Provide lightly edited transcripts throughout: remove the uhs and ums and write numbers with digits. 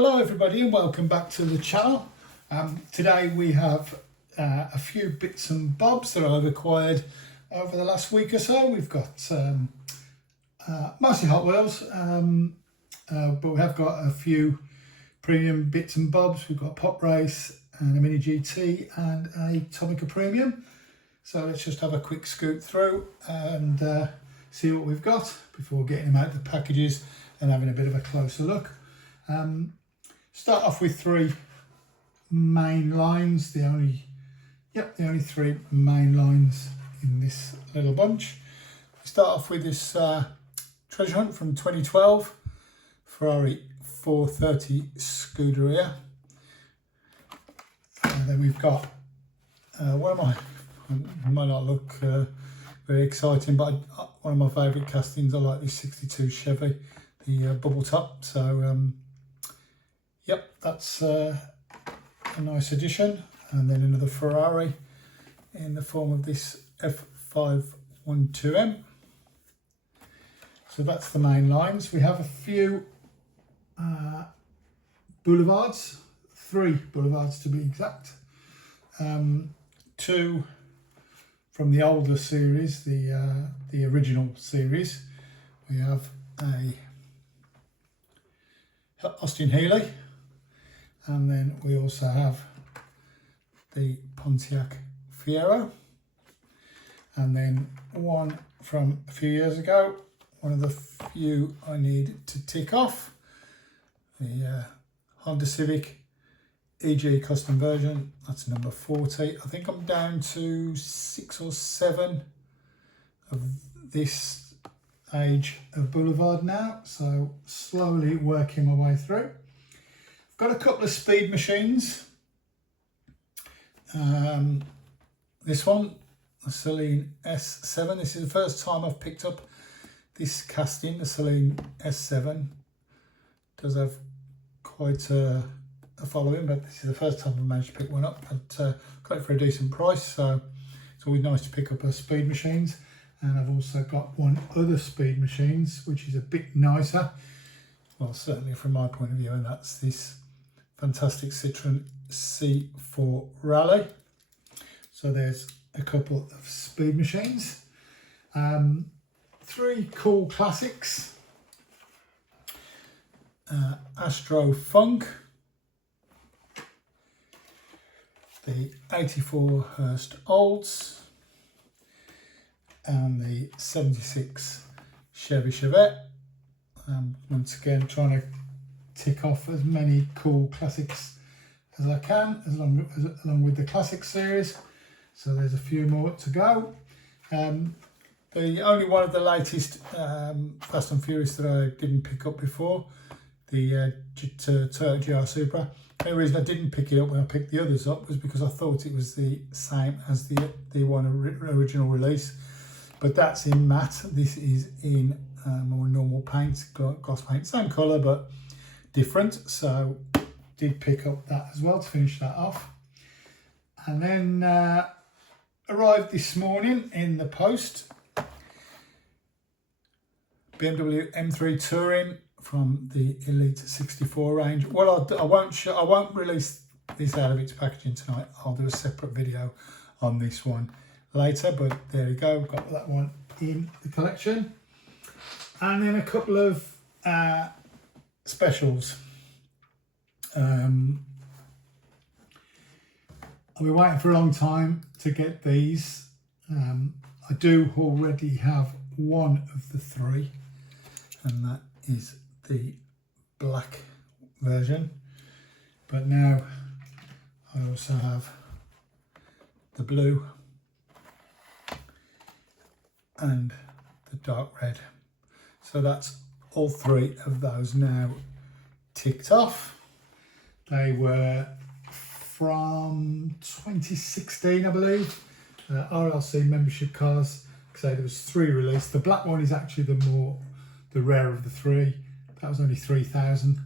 Hello everybody and welcome back to the channel. Today we have a few bits and bobs that I've acquired over the last week or so. We've got mostly Hot Wheels, but we have got a few premium bits and bobs. We've got Pop Race and a MiniGT and a Tomica Premium. So let's just have a quick scoot through and see what we've got before getting them out of the packages and having a bit of a closer look. Start off with three main lines, the only three main lines in this little bunch. We start off with this treasure hunt from 2012 Ferrari 430 Scuderia. And then we've got it might not look very exciting, but one of my favourite castings. I like this 62 Chevy, the bubble top. So yep, that's a nice addition. And then another Ferrari in the form of this F512M. So that's the main lines. We have a few Boulevards, 3 Boulevards to be exact. 2 from the older series, the original series. We have a Austin Healey, and then we also have the Pontiac Fiero, and then one from a few years ago, one of the few I need to tick off, the Honda Civic EG custom version. That's number 40. I think I'm down to 6 or 7 of this age of Boulevard now, so slowly working my way through. I've got a couple of speed machines. This one, the Celine S7. This is the first time I've picked up this casting. The Celine S7 does have quite a following, but this is the first time I've managed to pick one up, but got it for a decent price, so it's always nice to pick up a speed machines. And I've also got one other speed machines which is a bit nicer, well certainly from my point of view, and that's this fantastic Citroen C4 Rally. So there's a couple of speed machines, 3 cool classics, Astro Funk, the 84 Hurst Olds, and the 76 Chevy Chevette. Once again, trying to tick off as many cool classics as I can, along with the classic series. So there's a few more to go. The only one of the latest Fast and Furious that I didn't pick up before, the Toyota GR Supra. The only reason I didn't pick it up when I picked the others up was because I thought it was the same as the one original release, but that's in matte. This is in more normal paint, gloss paint, same colour but different. So did pick up that as well to finish that off. And then arrived this morning in the post, BMW M3 Touring from the Elite 64 range. Well, I won't release this out of its packaging tonight. I'll do a separate video on this one later, but there we go. We've got that one in the collection. And then a couple of specials. I've been waiting for a long time to get these. I do already have one of the 3, and that is the black version, but now I also have the blue and the dark red. So that's all 3 of those now ticked off. They were from 2016, I believe. RLC membership cars. So there was 3 released. The black one is actually the rare of the 3. That was only 3,000.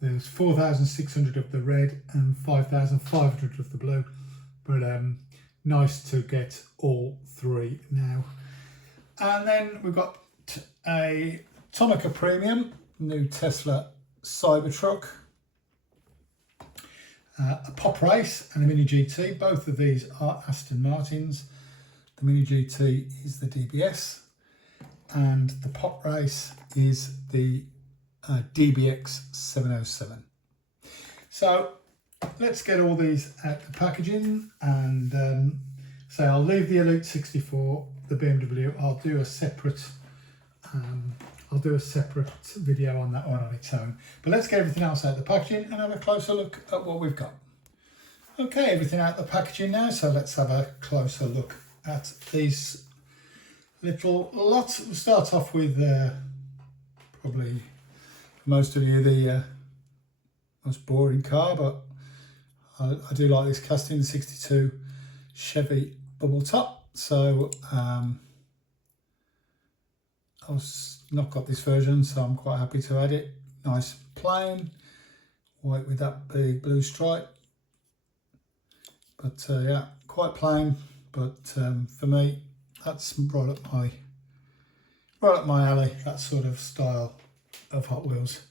There's 4,600 of the red and 5,500 of the blue. But nice to get all 3 now. And then we've got a Tomica Premium, new Tesla Cybertruck. a Pop Race and a MiniGT. Both of these are Aston Martins. The MiniGT is the DBS and the Pop Race is the DBX 707. So let's get all these out the packaging, and so I'll leave the Elite 64, the BMW. I'll do a separate video on that one on its own. But let's get everything else out the packaging and have a closer look at what we've got. Okay, everything out the packaging now, so let's have a closer look at these little lots. We'll start off with probably for most of you the most boring car, but I do like this casting, the 62 Chevy bubble top. So I've not got this version, so I'm quite happy to add it. Nice plain white with that big blue stripe, but yeah, quite plain, but for me that's right up my alley, that sort of style of Hot Wheels.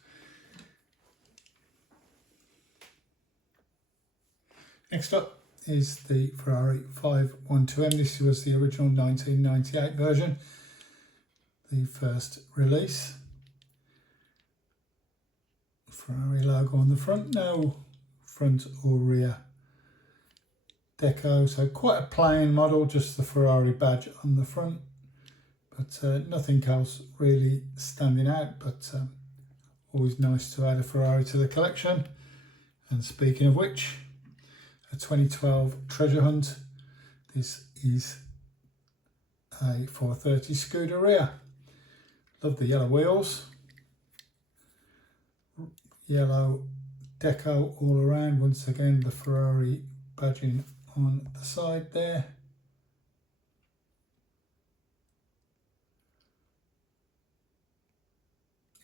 Next up is the Ferrari 512M. This was the original 1998 version, the first release. Ferrari logo on the front, no front or rear deco, so quite a plain model, just the Ferrari badge on the front, but nothing else really standing out, but always nice to add a Ferrari to the collection. And speaking of which, a 2012 treasure hunt. This is a 430 Scuderia. Love the yellow wheels, yellow deco all around. Once again, the Ferrari badging on the side there.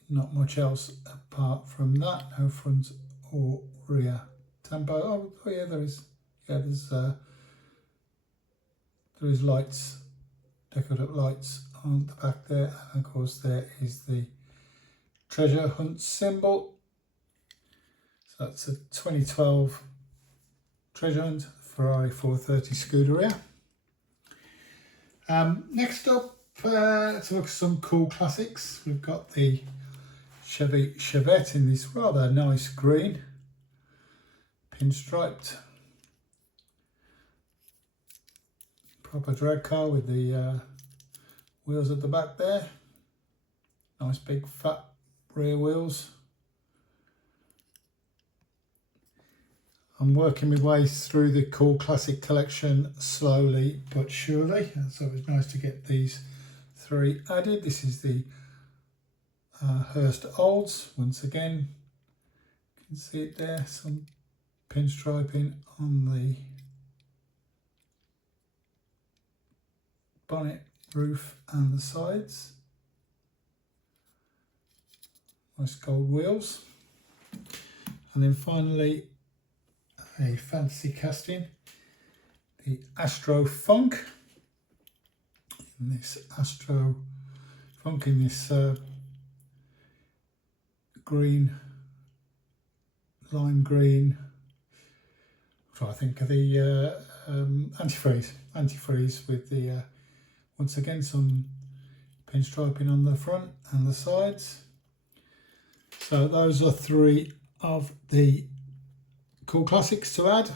Not much else apart from that. No front or rear tempo. Oh yeah, there is. Yeah, there is lights, decorated up lights on the back there, and of course there is the treasure hunt symbol. So that's a 2012 treasure hunt Ferrari 430 Scuderia. Next up, let's look at some cool classics. We've got the Chevy Chevette in this rather nice green, pinstriped, proper drag car with the wheels at the back there. Nice big fat rear wheels. I'm working my way through the cool classic collection slowly but surely, and so it's nice to get these three added. This is the Hearst Olds. Once again, you can see it there, some pinstriping on the bonnet, roof and the sides. Nice gold wheels. And then finally a fancy casting, the Astro Funk. In this Astro Funk, in this green, lime green, so I think of the antifreeze with the once again some pinstriping on the front and the sides. So those are three of the cool classics to add.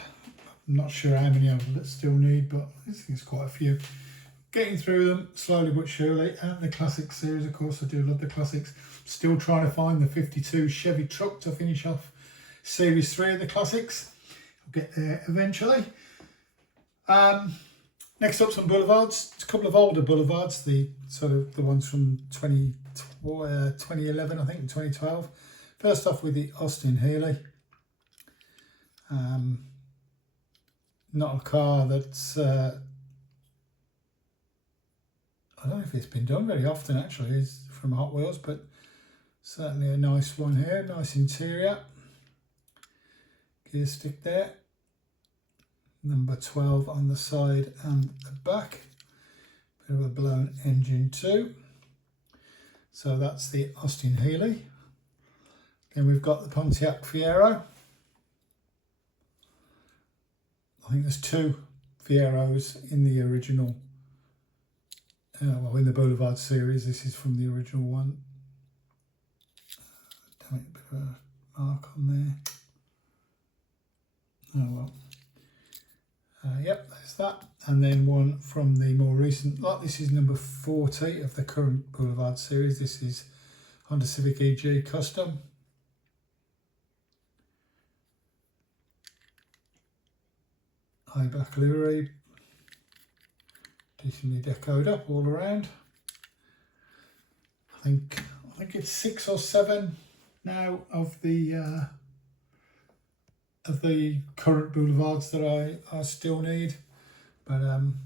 I'm not sure how many of them still need, but I think it's quite a few. Getting through them slowly but surely. And the classic series, of course, I do love the classics. Still trying to find the 52 Chevy truck to finish off series 3 of the classics. I'll get there eventually. Next up, some Boulevards. It's a couple of older Boulevards, the sort of the ones from 2011, I think, and 2012. First off with the Austin Healey. Not a car that's I don't know if it's been done very often actually, is from Hot Wheels, but certainly a nice one here. Nice interior, gear stick there, number 12 on the side and the back, bit of a blown engine too. So that's the Austin Healey. Then we've got the Pontiac Fiero. I think there's 2 Fieros in the original, well, in the Boulevard series. This is from the original one. Damn it, a bit of a mark on there. Oh well. Yep, there's that. And then one from the more recent lot. This is number 40 of the current Boulevard series. This is Honda Civic EG Custom. High back livery, decently decoed up all around. I think it's 6 or 7 now of the current Boulevards that I still need, but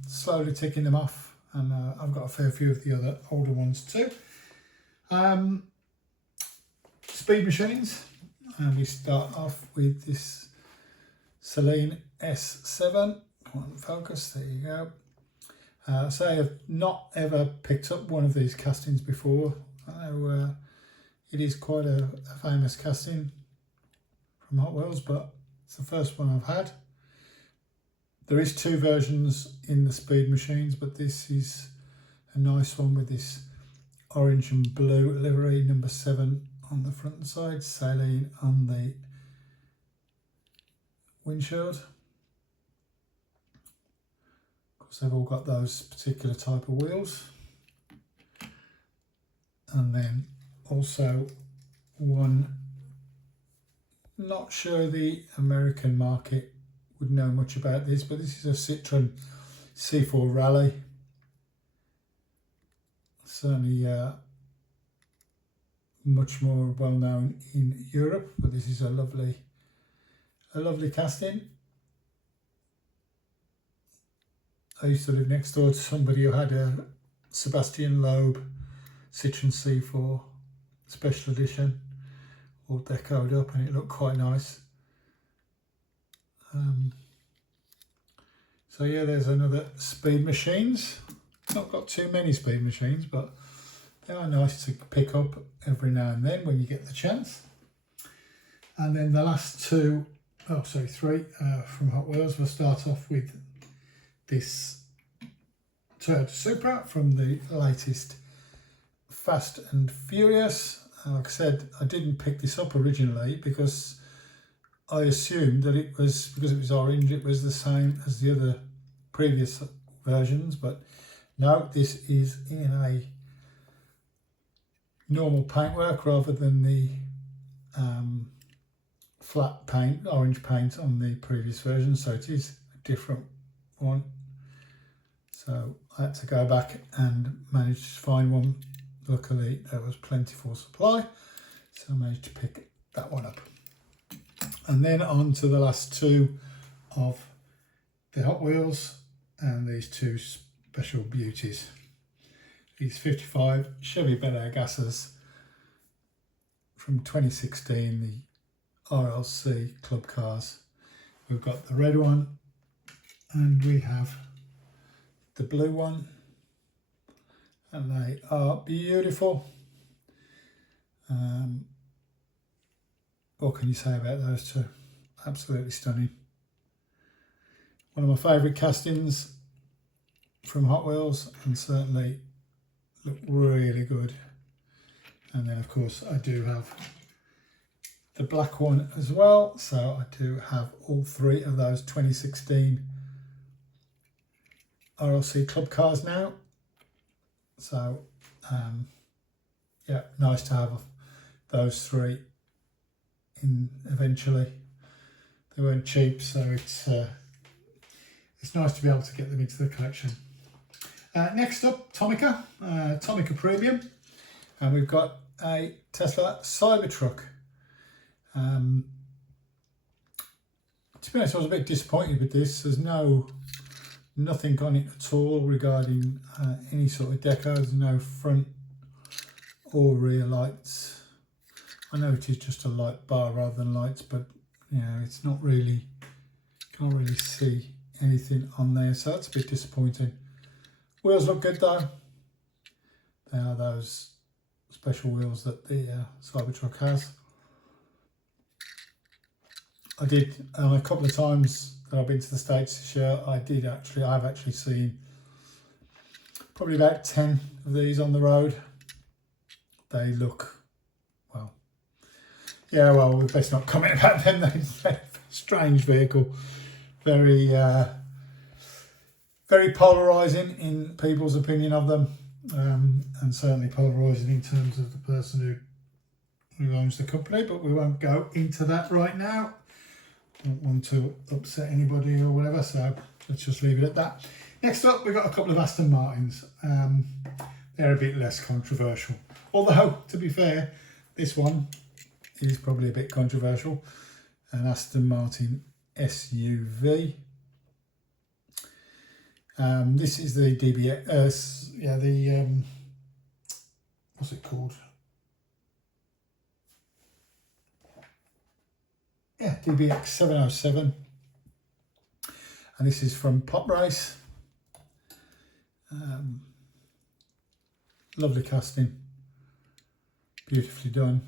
slowly ticking them off, and I've got a fair few of the other older ones too. Speed machines, and we start off with this Celine S7. Come on, focus, there you go. So I've not ever picked up one of these castings before. I know it is quite a famous casting from Hot Wheels, but it's the first one I've had. There is 2 versions in the Speed machines, but this is a nice one with this orange and blue livery, number 7 on the front and side, Celine on the windshield. Of course, they've all got those particular type of wheels. And then also one, not sure the American market would know much about this, but this is a Citroen C4 Rally. Certainly much more well known in Europe, but this is a lovely casting. I used to live next door to somebody who had a Sebastian Loeb Citroen C4 Special Edition, all decoed up, and it looked quite nice. So yeah, there's another Speed machines. Not got too many Speed machines, but they are nice to pick up every now and then when you get the chance. And then the last 3 from Hot Wheels. We'll start off with this Toyota Supra from the latest Fast and Furious. Like I said, I didn't pick this up originally because I assumed that it was, because it was orange, it was the same as the other previous versions, but no, this is in a normal paintwork rather than the flat paint, orange paint on the previous version, so it is a different one. So I had to go back and manage to find one. Luckily there was plentiful supply, so I managed to pick that one up. And then on to the last 2 of the Hot Wheels, and these 2 special beauties. These 55 Chevy Bel Air gassers from 2016, the RLC Club cars. We've got the red one and we have the blue one, and they are beautiful. What can you say about those 2? Absolutely stunning. One of my favourite castings from Hot Wheels, and certainly look really good. And then of course I do have the black one as well, so I do have all 3 of those 2016 RLC Club cars now. So yeah, nice to have those 3 in eventually. They weren't cheap, so it's nice to be able to get them into the collection. Next up, Tomica, Tomica Premium, and we've got a Tesla Cybertruck. To be honest, I was a bit disappointed with this. There's nothing on it at all regarding any sort of deco. There's no front or rear lights. I know it is just a light bar rather than lights, but you know, it's not really, can't really see anything on there, so that's a bit disappointing. Wheels look good though. They are those special wheels that the Cybertruck has. I did on a couple of times that I've been to the States this year, I've actually seen probably about 10 of these on the road. They look, well, yeah, well, we best not comment about them. They're a strange vehicle, very very polarising in people's opinion of them, and certainly polarising in terms of the person who owns the company, but we won't go into that right now. Don't want to upset anybody or whatever, so let's just leave it at that. Next up, we've got a couple of Aston Martins. They're a bit less controversial, although, to be fair, this one is probably a bit controversial. An Aston Martin SUV. This is the DBS, what's it called? Yeah, DBX 707. And this is from Pop Race. Lovely casting, beautifully done.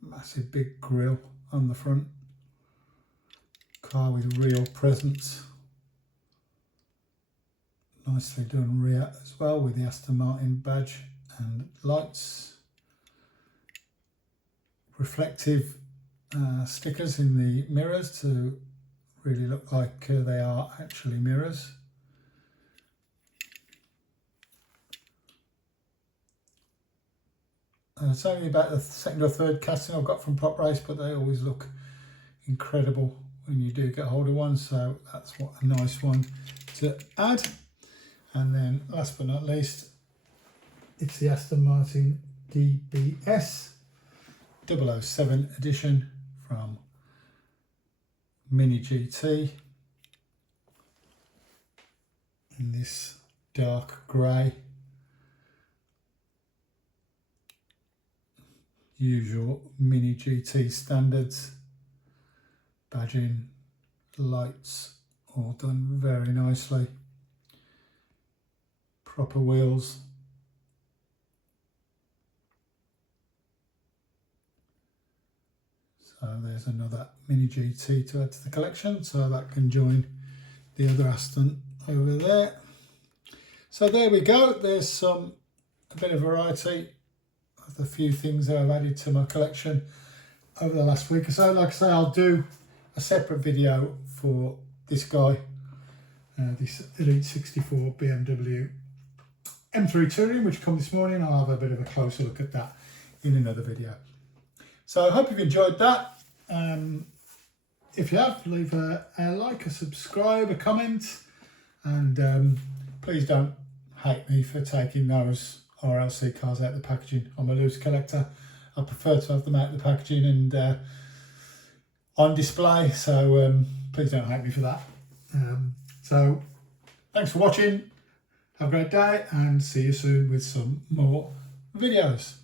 Massive big grille on the front. Car with real presence. Nicely done rear as well with the Aston Martin badge and lights. Reflective stickers in the mirrors to really look like they are actually mirrors. It's only about the second or third casting I've got from Pop Race, but they always look incredible when you do get hold of one, so that's what a nice one to add. And then last but not least, it's the Aston Martin DBS 007 edition from MiniGT in this dark grey. Usual MiniGT standards, badging, lights, all done very nicely. Proper wheels. So there's another MiniGT to add to the collection, so that can join the other Aston over there. So there we go. There's a bit of variety of the few things that I've added to my collection over the last week or so. Like I say, I'll do a separate video for this guy, this Elite 64 BMW M3 Touring, which come this morning. I'll have a bit of a closer look at that in another video. So I hope you've enjoyed that. If you have, leave a like, a subscribe, a comment, and please don't hate me for taking those RLC cars out of the packaging. I'm a loose collector. I prefer to have them out of the packaging and on display, so please don't hate me for that. So thanks for watching. Have a great day and see you soon with some more videos.